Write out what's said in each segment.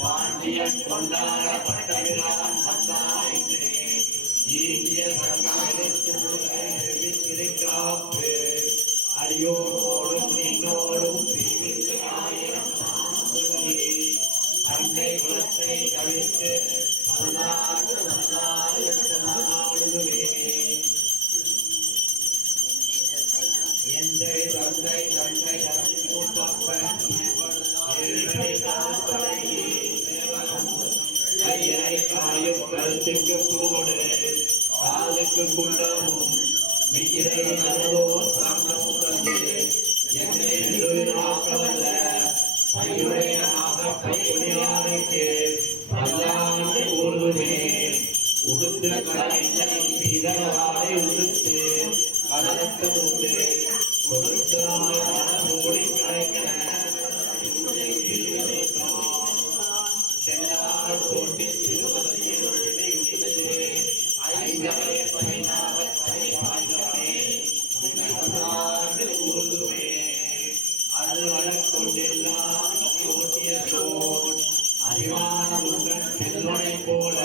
பாண்டியன் கொண்டாடப்பட்ட விழான் வந்தாயிற்றே ஈண்டிய சங்கத்திற்காப்பு அடியோடும் நின்னோடும் ஆயிரம் அண்டை குலத்தை கவிழ்த்து பல்லாண்டு நாடுதுவே எந்தை தந்தை தந்தை மூத்தப்பன் காயும் கருத்துக்கு பூவோடு காலுக்கு குண்டமும் விகிதை நலவோ சாந்தமும் என்னை நாக்கவல்ல பையுடையமாக பையுடையானைக்கு பல்லாண்டு ஊர்வமே உடுத்து கலைஞனை வீரவாரை உடுத்து கடலுக்கு உண்டு கொடுத்தாய் மூடி கலைஞன போட்டி அது வளர்கொண்டெல்லாம் ஓட்டிய அறிவானமுடன் செல்வனை போல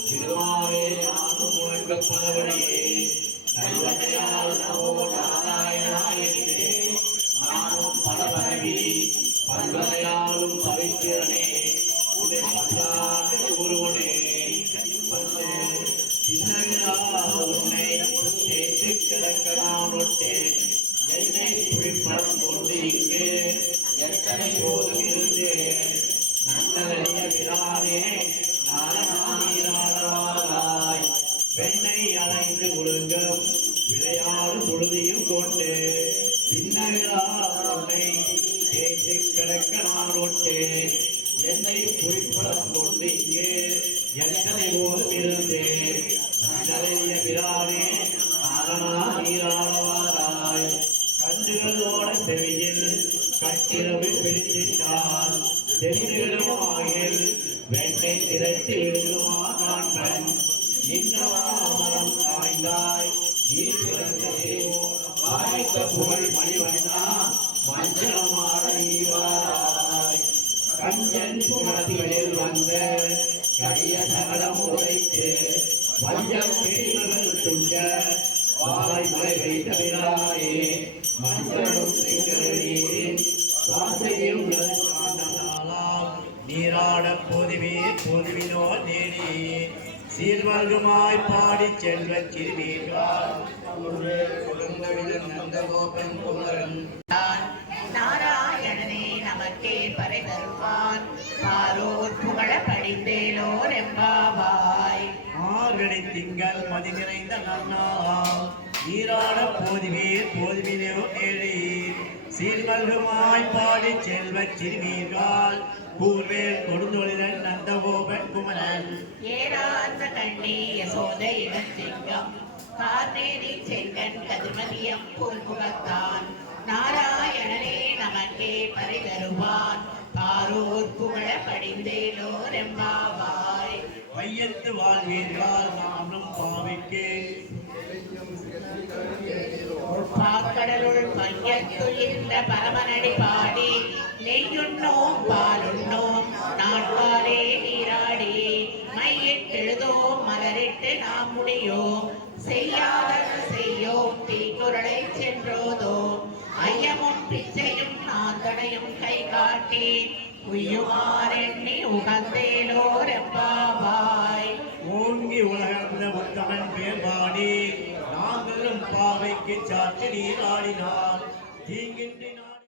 திருமாவே நானும் முழங்க பலவழியே நல்லதையால் நமோ நாராயணா என்றே நானும் பல பரவி பல்வகையாலும் பவித்திரனே உன்னை பல்லாண்டு ஒருவனே உன்னை தேய்த்து கிடக்கலாம் ஒட்டேன் என்னை புழிப்படம் கொண்டு இங்கே எத்தனை போதும் இருந்தேன் நல்லதறிய விழானே நாராய் பெண்ணை அலைந்து ஒழுங்கும் விளையாடு பொழுதையும் கொண்டு பின்னை தேய்த்து கிடக்க நான் ஒட்டேன் என்னை புழிப்படம் கொண்டு இங்கே எத்தனை போதும் இருந்தேன் நல்லதறிய விழானே நீராளவாராய் கண்டுகளோட செவியில் கட்டிரவு பிடித்திட்டால் தெரிந்துவிடுமாயில் வெண்ணை திரட்டி விடுமா காண்பன் இன்னவாமரம் காய்ந்தாய் வாய்த்த புகழ் மணிவண்ணா மஞ்சளமாட ஈவாராய் கஞ்சன் புகழ்களில் வந்த கடிய சகலம் உரைத்து வஞ்சம் பிடிமகள் துண்ட வாய் மலை வைத்த விழாயே மஞ்சளும் வாசையும் நீராட பொதுவினோ தேடி சீர்வல்குமாய் பாடி செல்வ சிறுமீர்கள் நந்தகோபன் குமரன் நாராயணனே நமக்கே பறை தருவான் பாரோர் புகழ படிந்தேலோர் எம்பாவாய் ஆர்கடை திங்கள் மதி நிறைந்த நன்னாள் நீராட போதுவினோ ஏழி சீர்வல்குமாய் பாடி செல்வ சிறுமீர்கள் கூர்வேல் கொடுந்தொழிலன் நந்தகோபன் குமரன் ஏராந்த கண்ணி யசோதை இடத்திங்கம் கார்நேரி செங்கன் கதிர்மதியம் புல்முகத்தான் நாராயணனே நமக்கே பறை தருவான் பாரோர் புகழ படிந்தேலோர் எம்பாவாய் வையத்து வாழ்வீர்கள் நானும் பாவிக்கு பாக்கடலுள் மையத்துள் இருந்த பரமனடி பாடி நெய்யுண்ணோம் பாலுண்ணோம் நாட்காலே நீராடி மையிட்டெழுதோம் மலரிட்டு நாம் முடியோம் செய்யாதன செய்யோம் தீக்குறளை சென்றோதோம் ஐயமும் பிச்சையும் நாந்தனையும் கை காட்டி உய்யுமாறெண்ணி உகந்தேலோர் எம்பாவாய் ஓங்கி உலகந்த உத்தமன் பேர் பாடி நாங்களும் பாவைக்கு சாற்றி நீராடினார் தீங்கின்றி